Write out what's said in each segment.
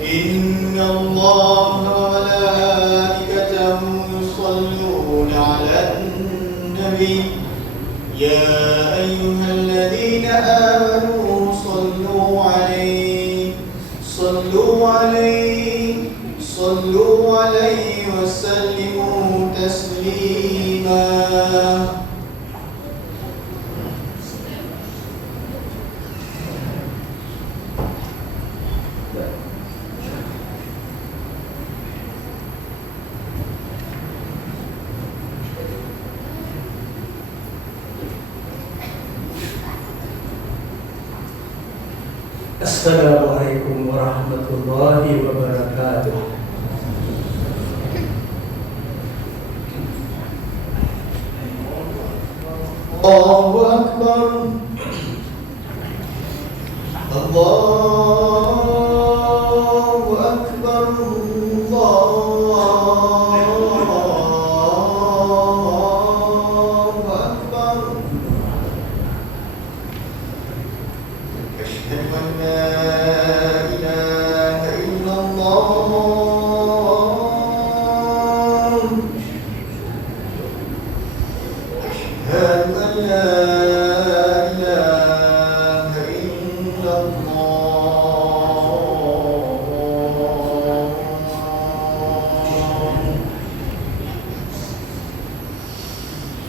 إن الله وملائكته يصلون على النبي يا أيها الذين آمنوا صلوا عليه وسلموا تسليما. Assalamualaikum warahmatullahi wabarakatuh. Allahu Akbar. Allahu Akbar. Allahu Akbar. Asyhadu an la ilaha illallah. Asyhadu an la ilaha illallah.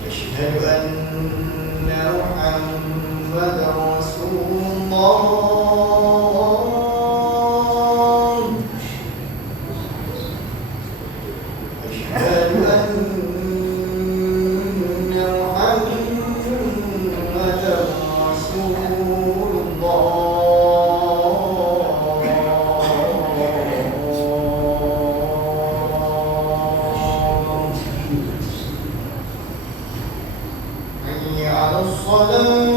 Asyhadu anna Muhammadar Rasulullah. Asyhadu anna Muhammadar Rasulullah. حي على الصلاة.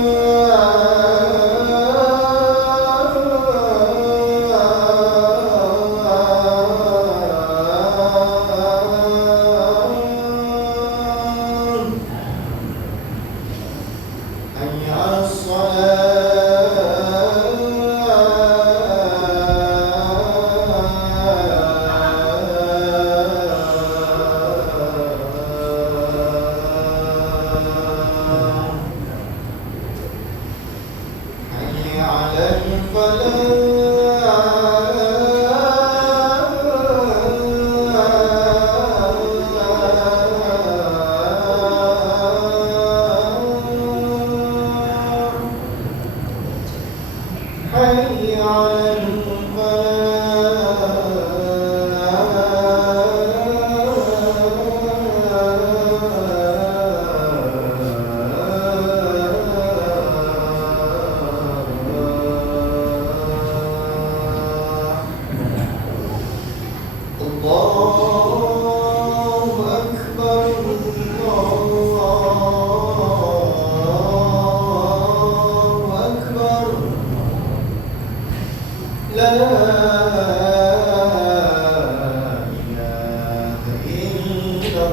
حي على الصلاة. حي على الفلاح. حي على الفلاح. الله أكبر. الله أكبر. لا إله إلا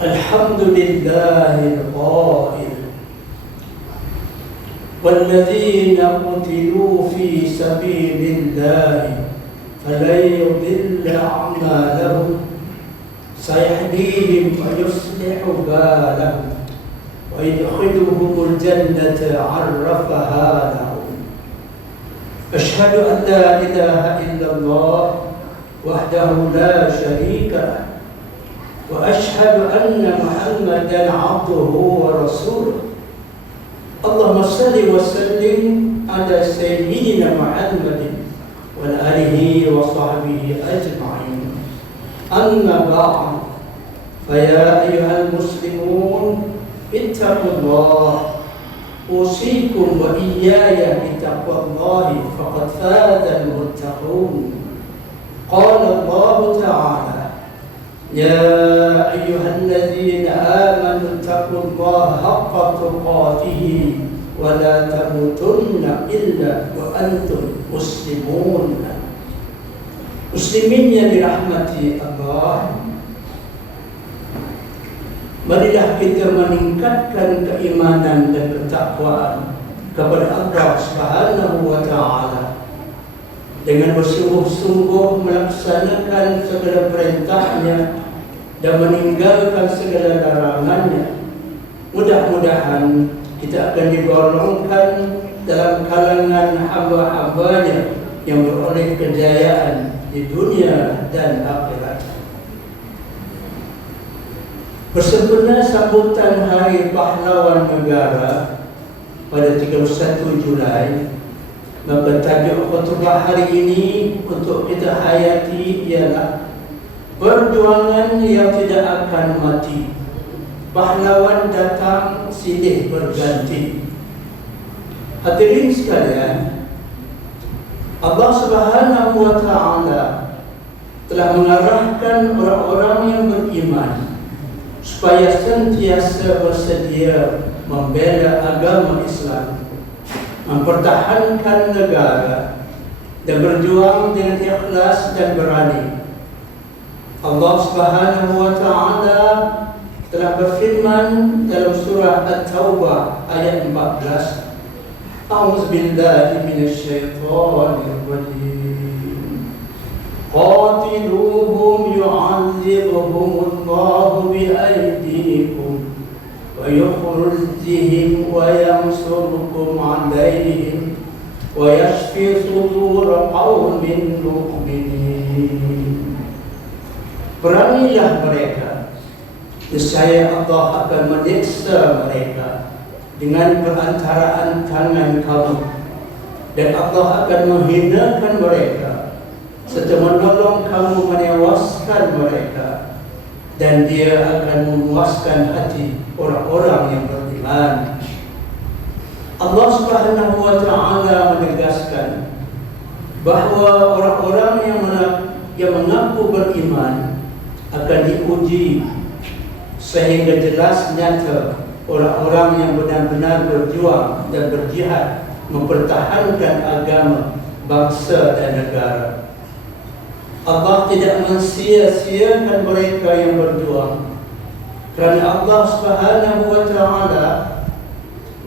الحمد لله القائل والذين قتلوا في سبيل الله فلن يضل أعمالهم سيهديهم ويصلح بالهم ويدخلهم الجنة عرفها لهم. أشهد أن لا إله إلا الله وحده لا شريك له وأشهد أن محمدا عبده ورسوله. اللهم صل وسلم على سيدنا محمد وعلى آله وصحبه أجمعين. أما بعد فيا أيها المسلمون اتقوا الله. أوصيكم وإياي بتقوى الله فقد فاز المتقون. Qala Allah Ta'ala, Ya ayyuhalladzina amanu taqullaha haqqa tuqatih wa la tamutunna illa wa antum muslimun. Muslimin yang dirahmati Allah, marilah kita meningkatkan keimanan dan ketakwaan kepada Allah Subhanahu wa Ta'ala dengan bersungguh-sungguh melaksanakan segala perintahnya dan meninggalkan segala larangannya. Mudah-mudahan kita akan digolongkan dalam kalangan hamba-hambanya yang beroleh kejayaan di dunia dan akhirat. Bersempena sambutan Hari Pahlawan Negara pada 31 Julai, maka tajuk khutbah hari ini untuk kita hayati ialah perjuangan yang tidak akan mati. Pahlawan datang silih berganti. Hadirin sekalian, Allah Subhanahu wa Ta'ala telah mengarahkan orang-orang yang beriman supaya sentiasa bersedia membela agama Islam, mempertahankan negara dan berjuang dengan ikhlas dan berani. Allah Subhanahu wa Ta'ala telah berfirman dalam surah At-Taubah ayat 14, A'udzu billahi minasyaitonir rajim. Qatiluhum yu'adzibuhumullahu biaydikum wa yukhrijihim wa yansurukum 'alaihim wa yashfi sudur qaumin mu'minin. Perangilah mereka, nescaya Allah akan menyiksa mereka dengan perantaraan tangan kamu, dan Allah akan menghinakan mereka serta menolong kamu menewaskan mereka, dan Dia akan memuaskan hati orang-orang yang beriman. Allah Subhanahu wa Ta'ala menegaskan bahawa orang-orang yang mengaku beriman akan diuji sehingga jelas nyata orang-orang yang benar-benar berjuang dan berjihad mempertahankan agama, bangsa dan negara. Allah tidak mensia-siakan mereka yang berjuang, kerana Allah Subhanahu wa Ta'ala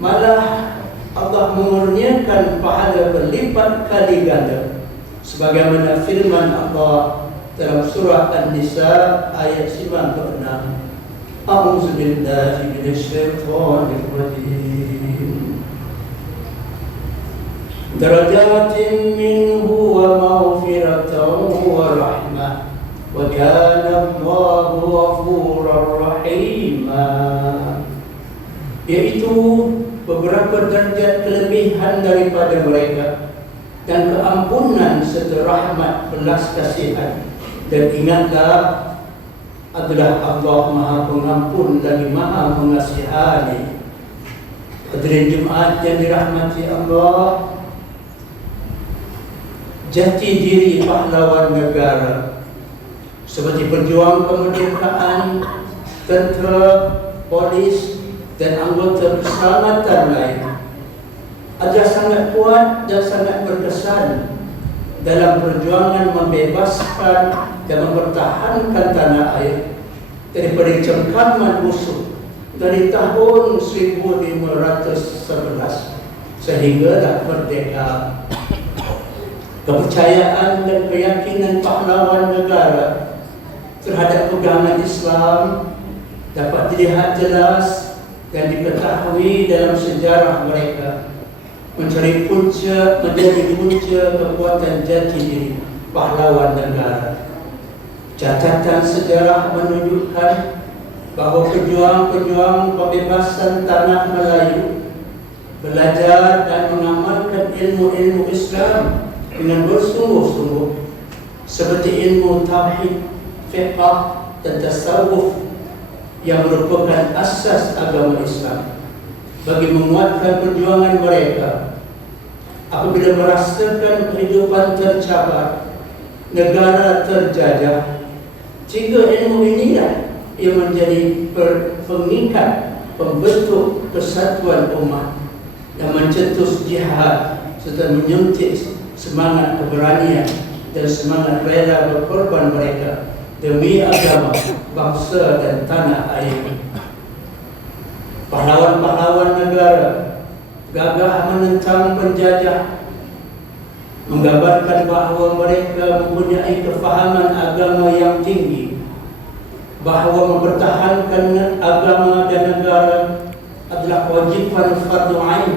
malah Allah mengurniakan pahala berlipat kali ganda, sebagaimana firman Allah dalam surah An-Nisa ayat 96. A'udzu billahi minasyaitonir rajim. Darajatin minhu wa maghfiratan wa rahmah wa kana Allahu ghafurar rahima. Iaitu beberapa derajat kelebihan daripada mereka dan keampunan serta rahmat belas kasihan. Dan ingatlah, adalah Allah Maha Pengampun lagi Maha Mengasihani. Hadirin Jumaat yang dirahmati Allah, jati diri pahlawan negara seperti pejuang kemerdekaan, tentera, polis dan anggota keselamatan lain adalah sangat kuat dan sangat berkesan dalam perjuangan membebaskan dan mempertahankan tanah air daripada cengkaman musuh dari tahun 1511 sehinggalah merdeka. Kepercayaan dan keyakinan pahlawan negara terhadap pegangan Islam dapat dilihat jelas dan diketahui dalam sejarah mereka, menjadi punca kekuatan jati diri pahlawan negara. Catatan sejarah menunjukkan bahawa pejuang-pejuang pembebasan tanah Melayu belajar dan mengamalkan ilmu-ilmu Islam dengan bersungguh-sungguh, seperti ilmu tauhid, fiqh dan tasawuf yang merupakan asas agama Islam, bagi menguatkan perjuangan mereka apabila merasakan kehidupan tercabar negara terjajah. Tiga ilmu inilah yang menjadi pengikat, pembentuk kesatuan umat yang mencetus jihad serta menyuntik semangat keberanian dan semangat rela berkorban mereka demi agama, bangsa dan tanah air. Pahlawan-pahlawan negara gagah menentang penjajah, menggambarkan bahawa mereka mempunyai kefahaman agama yang tinggi, bahawa mempertahankan agama dan negara adalah kewajipan fardu ain.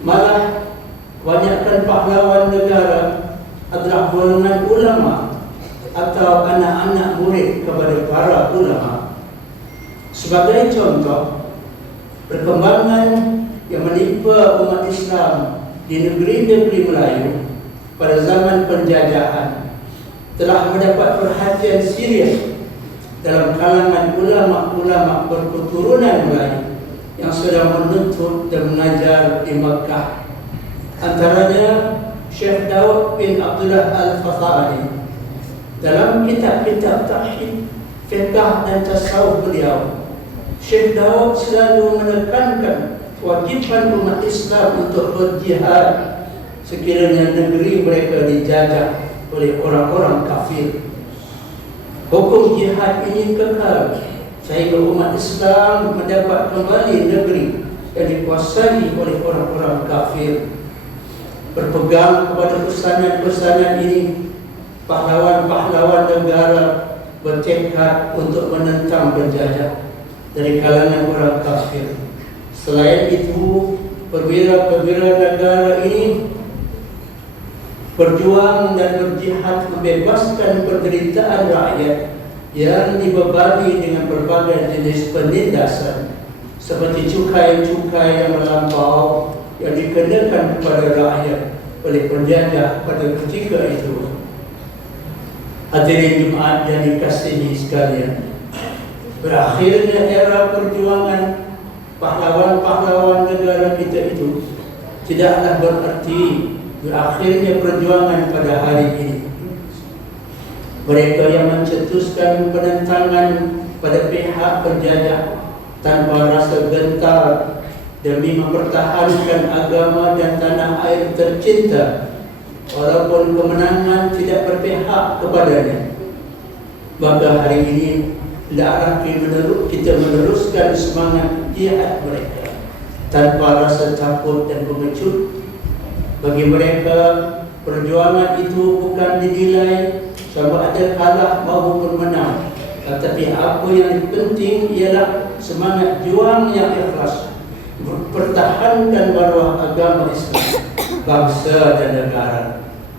Malah kebanyakan pahlawan negara adalah golongan ulama atau anak-anak murid kepada para ulama. Sebagai contoh, perkembangan yang menimpa umat Islam di negeri-negeri Melayu pada zaman penjajahan telah mendapat perhatian serius dalam kalangan ulama-ulama berketurunan Melayu yang sedang menuntut dan mengajar di Makkah. Antaranya Syekh Daud bin Abdullah Al-Fatani dalam kitab-kitab tauhid, fiqh dan tasawuf beliau. Syekh Daud selalu menekankan kewajiban umat Islam untuk berjihad sekiranya negeri mereka dijajah oleh orang-orang kafir. Hukum jihad ini kekal sehingga umat Islam mendapat kembali negeri yang dikuasai oleh orang-orang kafir. Berpegang kepada pesanan-pesanan ini, pahlawan-pahlawan negara bertekad untuk menentang penjajah dari kalangan orang kafir. Selain itu, perwira-perwira negara ini berjuang dan berjihad membebaskan penderitaan rakyat yang dibebani dengan berbagai jenis penindasan seperti cukai-cukai yang melampau yang dikenakan kepada rakyat oleh penjajah pada ketika itu. Hadirin Jumaat yang dikasihi sekalian, berakhirnya era perjuangan pahlawan-pahlawan negara kita itu tidaklah berarti berakhirnya perjuangan pada hari ini. Mereka yang mencetuskan penentangan pada pihak penjajah tanpa rasa gentar demi mempertahankan agama dan tanah air tercinta, walaupun kemenangan tidak berpihak kepadanya, maka hari ini hendaklah kita meneruskan semangat jihad mereka tanpa rasa takut dan pengecut. Bagi mereka, perjuangan itu bukan dinilai sama ada kalah maupun menang, tetapi apa yang penting ialah semangat juang yang ikhlas mempertahankan maruah agama Islam, bangsa dan negara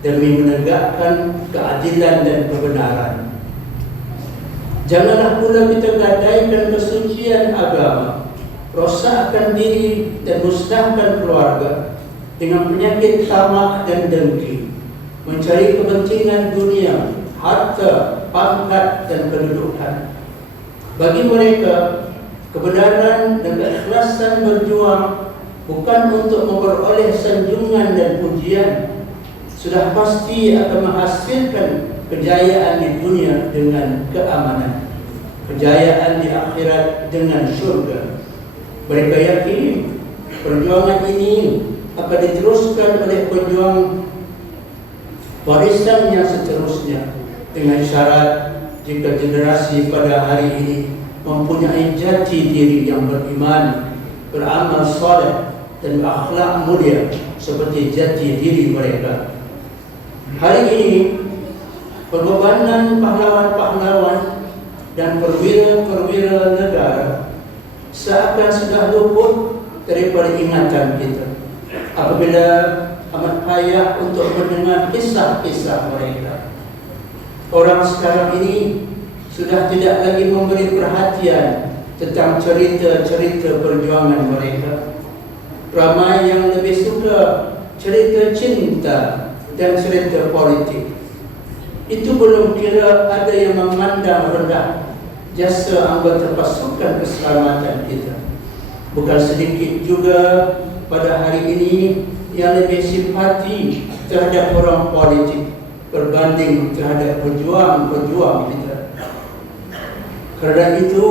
demi menegakkan keadilan dan kebenaran. Janganlah pula kita gadaikan kesucian agama, rosakkan diri dan musnahkan keluarga dengan penyakit tamak dan dengki, mencari kepentingan dunia, harta, pangkat dan kedudukan. Bagi mereka, kebenaran dan keikhlasan berjuang bukan untuk memperoleh sanjungan dan pujian, sudah pasti akan menghasilkan kejayaan di dunia dengan keamanan, kejayaan di akhirat dengan syurga. Mereka yakin perjuangan ini akan diteruskan oleh pejuang warisan yang seterusnya, dengan syarat jika generasi pada hari ini mempunyai jati diri yang beriman, beramal saleh dan berakhlak mulia seperti jati diri mereka. Hari ini pengorbanan pahlawan-pahlawan dan perwira-perwira negara seakan sudah luput daripada ingatan kita apabila amat payah untuk mendengar kisah-kisah mereka. Orang sekarang ini sudah tidak lagi memberi perhatian tentang cerita-cerita perjuangan mereka. Ramai yang lebih suka cerita cinta dan cerita politik. Itu belum kira ada yang memandang rendah jasa anggota pasukan keselamatan kita. Bukan sedikit juga pada hari ini yang lebih simpati terhadap orang politik berbanding terhadap pejuang-pejuang kita. Kerana itu,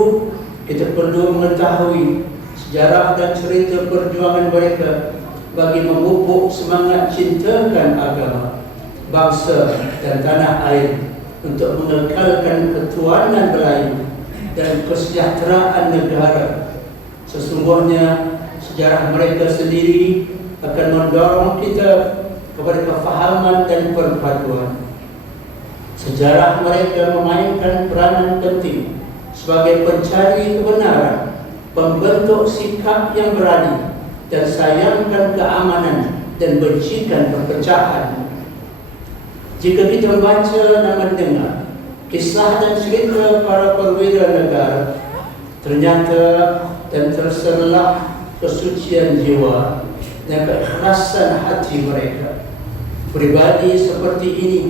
kita perlu mengetahui sejarah dan cerita perjuangan mereka bagi memupuk semangat cintakan agama, bangsa dan tanah air untuk mengekalkan ketuhanan Melayu dan kesejahteraan negara. Sesungguhnya sejarah mereka sendiri akan mendorong kita kepada kefahaman dan perpaduan. Sejarah mereka memainkan peranan penting sebagai pencari kebenaran, pembentuk sikap yang berani, dan sayangkan keamanan dan bencikan perpecahan. Jika kita membaca dan mendengar kisah dan cerita para perwira negara, ternyata dan terserlah kesucian jiwa dan keikhlasan hati mereka. Pribadi seperti ini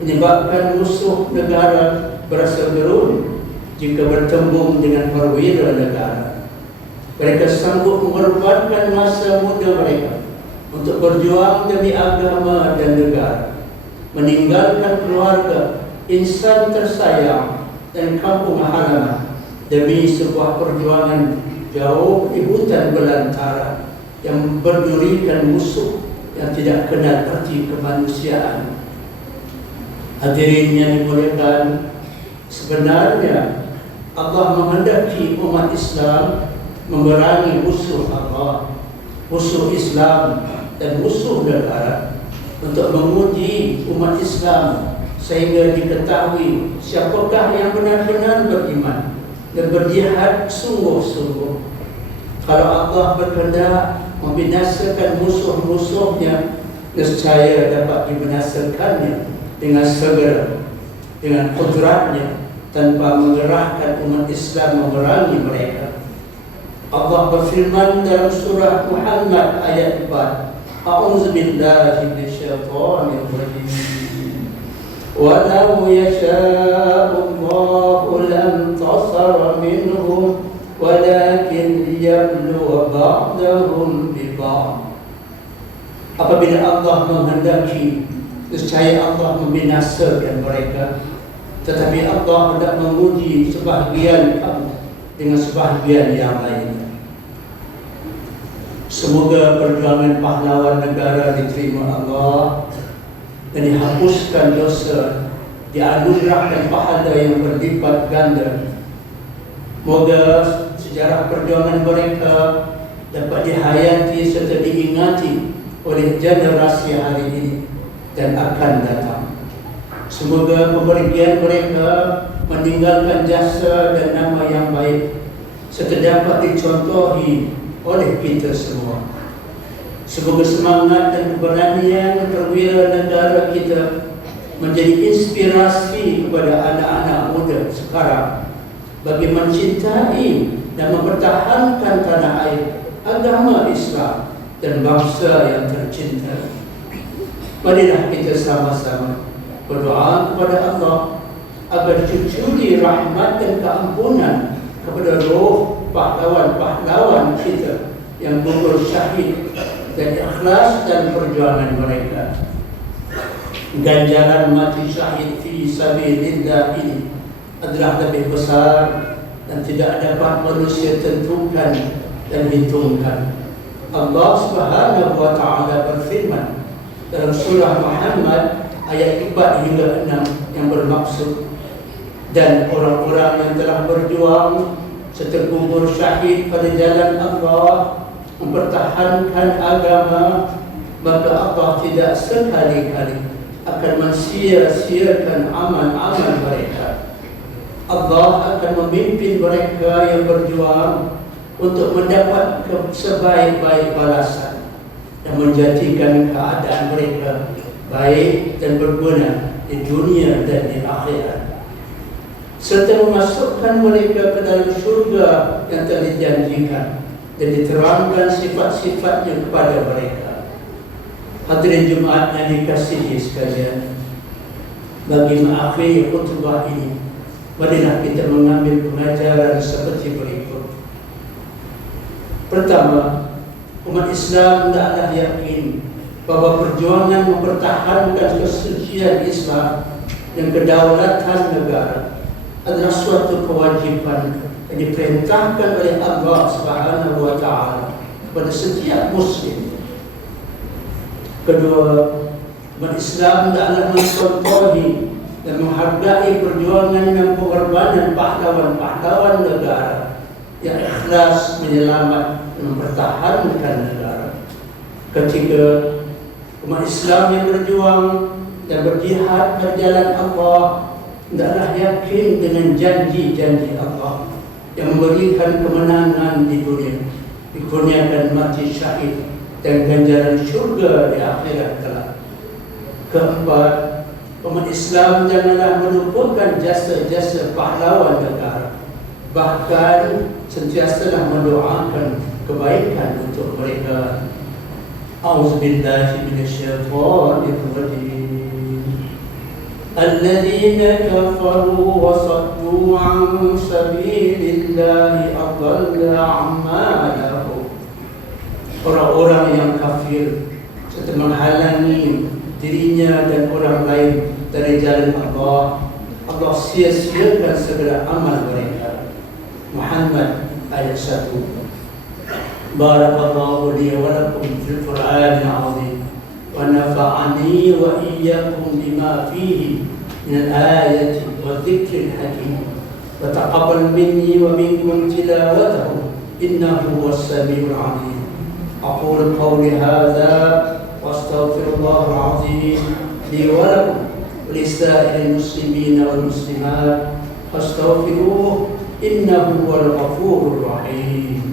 menyebabkan musuh negara berasa gerun jika bertembung dengan perwira negara. Mereka sanggup mengorbankan masa muda mereka untuk berjuang demi agama dan negara, meninggalkan keluarga, insan tersayang dan kampung halaman demi sebuah perjuangan jauh di hutan belantara yang berdurikan musuh yang tidak kenal arti kemanusiaan. Hadirin yang dimuliakan, sebenarnya Allah menghendaki umat Islam memerangi musuh Allah, musuh Islam dan musuh negara untuk menguji umat Islam sehingga diketahui siapakah yang benar-benar beriman dan berjihad sungguh-sungguh. Kalau Allah berkehendak membinasakan musuh-musuhnya, nescaya dapat dibinasakannya dengan segera, dengan kudratnya, tanpa mengerahkan umat Islam memerangi mereka. Allah berfirman dalam surah Muhammad ayat 4, A'udzu billahi minasyaitonir rajim. Walau yasha'ullahu lam tasara minhum walakin liyabluwa ba'dahum bi ba'd. Apabila Allah menghendaki, nescaya Allah membinasakan mereka. Tetapi Allah hendak menguji sebahagian kamu dengan sebahagian yang lain. Semoga perjuangan pahlawan negara diterima Allah dan dihapuskan dosa, dianugerahkan pahala yang berlipat ganda. Moga sejarah perjuangan mereka dapat dihayati serta diingati oleh generasi hari ini dan akan datang. Semoga pemergian mereka meninggalkan jasa dan nama yang baik serta dapat dicontohi oleh kita semua. Semoga semangat dan keberanian perwira negara kita menjadi inspirasi kepada anak-anak muda sekarang bagi mencintai dan mempertahankan tanah air, agama Islam dan bangsa yang tercinta. Marilah kita sama-sama berdoa kepada Allah agar dicurahkan rahmat dan keampunan kepada roh pahlawan-pahlawan kita yang gugur syahid dan ikhlas dan perjuangan mereka. Ganjaran mati syahid fi sabilillah ini adalah lebih besar dan tidak dapat manusia tentukan dan hitungkan. Allah Subhanahu wa taala berfirman dalam surah Muhammad ayat 4 hingga 6 yang bermaksud, dan orang-orang yang telah berjuang serta gugur syahid pada jalan Allah mempertahankan agama, maka Allah tidak sekali-kali akan mensia-siakan amal-amal mereka. Allah akan memimpin mereka yang berjuang untuk mendapat sebaik-baik balasan dan menjadikan keadaan mereka baik dan berguna di dunia dan di akhirat, serta memasukkan mereka ke dalam syurga yang telah dijanjikan dan diterangkan sifat-sifatnya kepada mereka. Hadirin Jumaat yang dikasihi sekalian, bagi mengakhiri khutbah ini, marilah kita mengambil pengajaran seperti berikut. Pertama, umat Islam hendaklah yakin bahwa perjuangan mempertahankan kesucian Islam dan kedaulatan negara adalah suatu kewajiban yang diperintahkan oleh Allah Subhanahu wa Ta'ala kepada setiap Muslim. Kedua, umat Islam adalah mencontohi dan menghargai perjuangan dan pengorbanan pahlawan-pahlawan negara yang ikhlas menyelamat dan mempertahankan negara. Ketiga, umat Islam yang berjuang dan berjihad berjalan Allah hendaklah yakin dengan janji-janji Allah yang memberikan kemenangan di dunia, dikurniakan mati syahid dan ganjaran syurga di akhirat kelak. Keempat, umat Islam janganlah melupakan jasa-jasa pahlawan negara, bahkan sentiasalah mendoakan kebaikan untuk mereka. A'udzubillahi minasyaitonir rajim. Alladzina kafaru wa saddu 'an sabilillahi adalla a'malahum. Orang-orang yang kafir serta menghalangi dirinya dan orang lain dari jalan Allah, Allah sia-siakan segala amal mereka. Muhammad ayat 1. Barakallahu li wa lakum fil Qur'anil 'azim wa nafa'ani wa iyyakum bima fihi min al-ayati wa dhikril hakim wa taqabbal minni wa minkum tilawatahu innahu was-sami'ul 'alim. Aqulu qawli hadza واستغفر الله العظيم لي ولكم ولسائر المسلمين والمسلمات فاستغفروه إنه هو الغفور الرحيم.